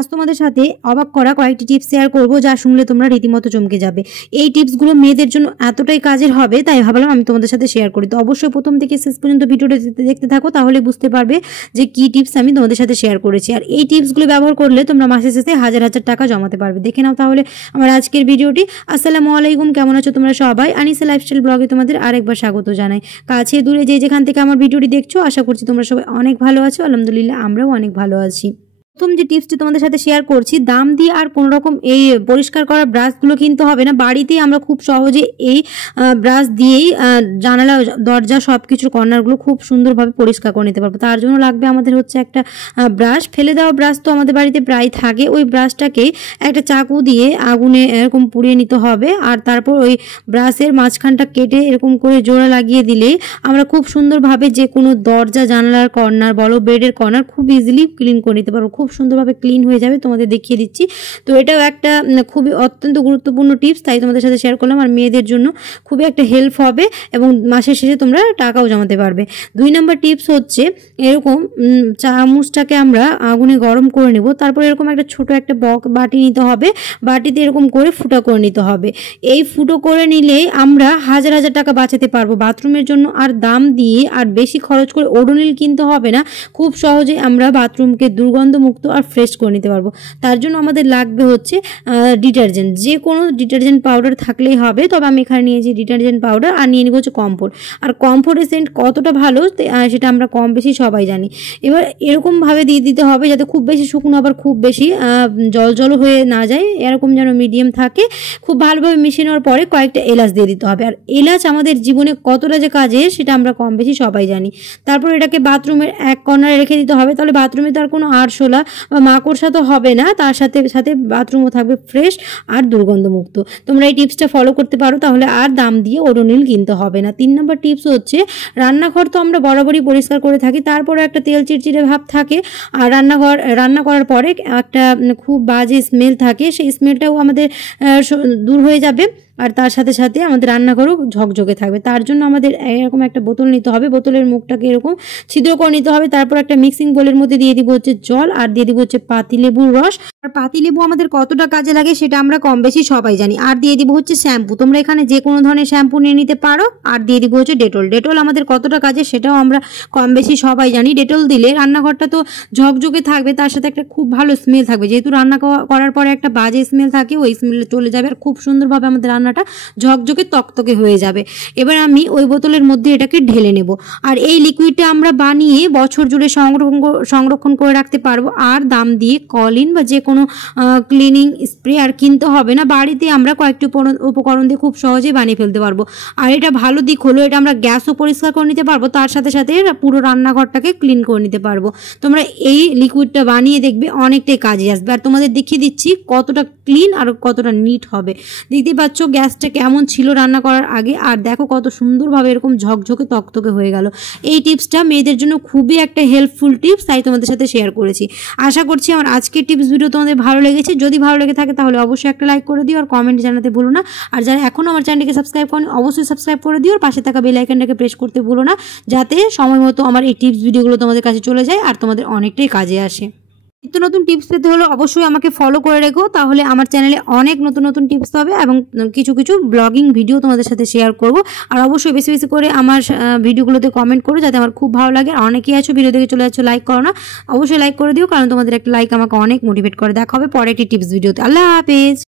আজ তোমাদের সাথে অবাক করা কয়েকটি টিপস শেয়ার করব, যা শুনলে তোমরা রীতিমতো চমকে যাবে। এই টিপসগুলো মেয়েদের জন্য এতটাই কাজের হবে, তাই ভাবলাম আমি তোমাদের সাথে শেয়ার করি। তো অবশ্যই প্রথম থেকে শেষ পর্যন্ত ভিডিওটা দেখতে থাকো, তাহলে বুঝতে পারবে যে কি টিপস আমি তোমাদের সাথে শেয়ার করেছি। আর এই টিপসগুলো ব্যবহার করলে তোমরা মাসে শেষে হাজার হাজার টাকা জমাতে পারবে। দেখে নাও তাহলে আমার আজকের ভিডিওটি। আসসালামু আলাইকুম, কেমন আছো তোমরা সবাই? আনিসা লাইফস্টাইল ব্লগে তোমাদের আরেকবার স্বাগত জানাই। কাছে দূরে যে যেখান থেকে আমার ভিডিওটি দেখছো, আশা করছি তোমরা সবাই অনেক ভালো আছো। আলহামদুলিল্লাহ আমরাও অনেক ভালো আছি। প্রথম যে টিপসটি তোমাদের সাথে শেয়ার করছি, দাম দিয়ে আর কোনো রকম এই পরিষ্কার করা ব্রাশগুলো কিনতে হবে না। বাড়িতেই আমরা খুব সহজে এই ব্রাশ দিয়েই জানালা, দরজা, সব কিছুর কর্নারগুলো খুব সুন্দরভাবে পরিষ্কার করে নিতে পারবো। তার জন্য লাগবে আমাদের হচ্ছে একটা ব্রাশ। ফেলে দেওয়া ব্রাশ তো আমাদের বাড়িতে প্রায় থাকে। ওই ব্রাশটাকে একটা চাকু দিয়ে আগুনে এরকম পুড়িয়ে নিতে হবে, আর তারপর ওই ব্রাশের মাঝখানটা কেটে এরকম করে জোড়া লাগিয়ে দিলেই আমরা খুব সুন্দরভাবে যে কোনো দরজা, জানালার কর্নার বলো, বেডের কর্নার খুব ইজিলি ক্লিন করে নিতে পারবো। খুব সুন্দরভাবে ক্লিন হয়ে যাবে, তোমাদের দেখিয়ে দিচ্ছি। তো এটাও একটা খুবই অত্যন্ত গুরুত্বপূর্ণ টিপস, তাই তোমাদের সাথে শেয়ার করলাম। আর মেয়েদের জন্য খুবই একটা হেল্প হবে এবং মাসের শেষে তোমরা টাকাও জমাতে পারবে। 2 নম্বর টিপস হচ্ছে, এরকম চামচটাকে আমরা আগুনে গরম করে নেব। তারপর এরকম একটা ছোট একটা বাটি নিতে হবে। বাটিতে এরকম করে ফুটো করে নিতে হবে। এই ফুটো করে নিলেই আমরা হাজার হাজার টাকা বাঁচাতে পারবো বাথরুমের জন্য। আর দাম দিয়ে আর বেশি খরচ করে ওডোনিল কিনতে হবে না। খুব সহজে আমরা বাথরুমকে দুর্গন্ধমুক্ত আর ফ্রেশ করে নিতে পারবো। তার জন্য আমাদের লাগবে হচ্ছে ডিটারজেন্ট। যে কোনো ডিটারজেন্ট পাউডার থাকলেই হবে, তবে আমি এখানে নিয়েছি ডিটারজেন্ট পাউডার, আর নিয়ে নিব হচ্ছে কমফোর্ট। আর কমফোর্টের সেন্ট কতটা ভালো সেটা আমরা কম বেশি সবাই জানি। এবার এরকমভাবে দিয়ে দিতে হবে যাতে খুব বেশি শুকনো আবার খুব বেশি জল হয়ে না যায়, এরকম যেন মিডিয়াম থাকে। খুব ভালোভাবে মিশিয়ে নেওয়ার পরে কয়েকটা এলাচ দিয়ে দিতে হবে। আর এলাচ আমাদের জীবনে কতটা যে কাজে সেটা আমরা কম বেশি সবাই জানি। তারপর এটাকে বাথরুমের এক কর্নারে রেখে দিতে হবে। তাহলে বাথরুমে তার কোনো আরশোলা বা মাকড়সা তো হবে না, তার সাথে সাথে বাথরুমও থাকবে ফ্রেশ আর দুর্গন্ধমুক্ত। তোমরা এই টিপসটা ফলো করতে পারো, তাহলে আর দাম দিয়ে ওডোনিল কিনতে হবে না। 3 নম্বর টিপস হচ্ছে, রান্নাঘর তো আমরা বরাবরই পরিষ্কার করে থাকি, তারপরে একটা তেল চিটচিটে ভাব থাকে। আর রান্না করার পরে একটা খুব বাজে স্মেল থাকে, সেই স্মেলটাও আমাদের দূর হয়ে যাবে। আর তার সাথে সাথে আমাদের রান্নাঘরও ঝকঝকে থাকবে। তার জন্য আমাদের এরকম একটা বোতল নিতে হবে। বোতলের মুখটাকে এরকম ছিদ্র করে নিতে হবে। তারপর একটা মিক্সিং বোলের মধ্যে দিয়ে দিব হচ্ছে জল, আর দিয়ে দিব হচ্ছে পাতিলেবুর রস। আর পাতিলেবু আমাদের কতটা কাজে লাগে সেটা আমরা কম বেশি সবাই জানি। আর দিয়ে দিব হচ্ছে শ্যাম্পু। তোমরা এখানে যে কোনো ধরনের শ্যাম্পু নিয়ে নিতে পারো। আর দিয়ে দিব হচ্ছে ডেটল। ডেটল আমাদের কতটা কাজে সেটাও আমরা কম বেশি সবাই জানি। ডেটল দিলে রান্নাঘরটা তো ঝকঝকে থাকবে, তার সাথে একটা খুব ভালো স্মেল থাকবে। যেহেতু রান্না করার পরে একটা বাজে স্মেল থাকে, ওই স্মেল চলে যাবে আর খুব সুন্দরভাবে আমাদের রান্নাটা ঝকঝকে তকতকে হয়ে যাবে। এবার আমি ওই বোতলের মধ্যে এটাকে ঢেলে নেব। আর এই লিকুইডটা আমরা বানিয়ে বছর জুড়ে সংরক্ষণ করে রাখতে পারবো। আর দাম দিয়ে কলিন বা যে কোনো ক্লিনিং স্প্রে আর কিনতে হবে না। বাড়িতে আমরা কয়েকটি উপকরণ দিয়ে খুব সহজেই বানিয়ে ফেলতে পারবো। আর এটা ভালো দিক হলো, এটা আমরা গ্যাসও পরিষ্কার করে নিতে পারবো, তার সাথে সাথে পুরো রান্নাঘরটাকে ক্লিন করে নিতে পারবো। তোমরা এই লিকুইডটা বানিয়ে দেখবে অনেকটাই কাজে আসবে। আর তোমাদের দেখিয়ে দিচ্ছি কতটা ক্লিন আর কতটা নিট হবে। দেখতে পাচ্ছ গ্যাসটা কেমন ছিল রান্না করার আগে, আর দেখো কত সুন্দরভাবে এরকম ঝকঝকে তকতকে হয়ে গেল। এই টিপসটা মেয়েদের জন্য খুবই একটা হেল্পফুল টিপস, তাই তোমাদের সাথে শেয়ার করেছি। আশা করছি আমার আজকের টিপস ভিডিও তোমাদের ভালো লেগেছে। যদি ভালো লেগে থাকে তাহলে অবশ্যই একটা লাইক করে দিও আর কমেন্ট জানাতে ভুলো না। আর যারা এখনও আমার চ্যানেলকে সাবস্ক্রাইব করেনি অবশ্যই সাবস্ক্রাইব করে দিও, আর পাশে থাকা বেল আইকনটাকে প্রেস করতে ভুলো না, যাতে সময় মতো আমার এই টিপস ভিডিওগুলো তোমাদের কাছে চলে যায় আর তোমাদের অনেকটাই কাজে আসে। নিত্য নতুন টিপস পেতে হলে অবশ্যই আমাকে ফলো করে রেখো, তাহলে আমার চ্যানেলে অনেক নতুন নতুন টিপস হবে এবং কিছু কিছু ব্লগিং ভিডিও তোমাদের সাথে শেয়ার করব। আর অবশ্যই বেশি বেশি করে আমার ভিডিওগুলোতে কমেন্ট করো, যাতে আমার খুব ভালো লাগে। আর অনেকেই আছো ভিডিও দেখে চলে যাচ্ছ, লাইক করো না, অবশ্যই লাইক করে দিও, কারণ তোমাদের একটা লাইক আমাকে অনেক মোটিভেট করে। দেখা হবে পরে একটি টিপস ভিডিওতে। আল্লাহ হাফেজ।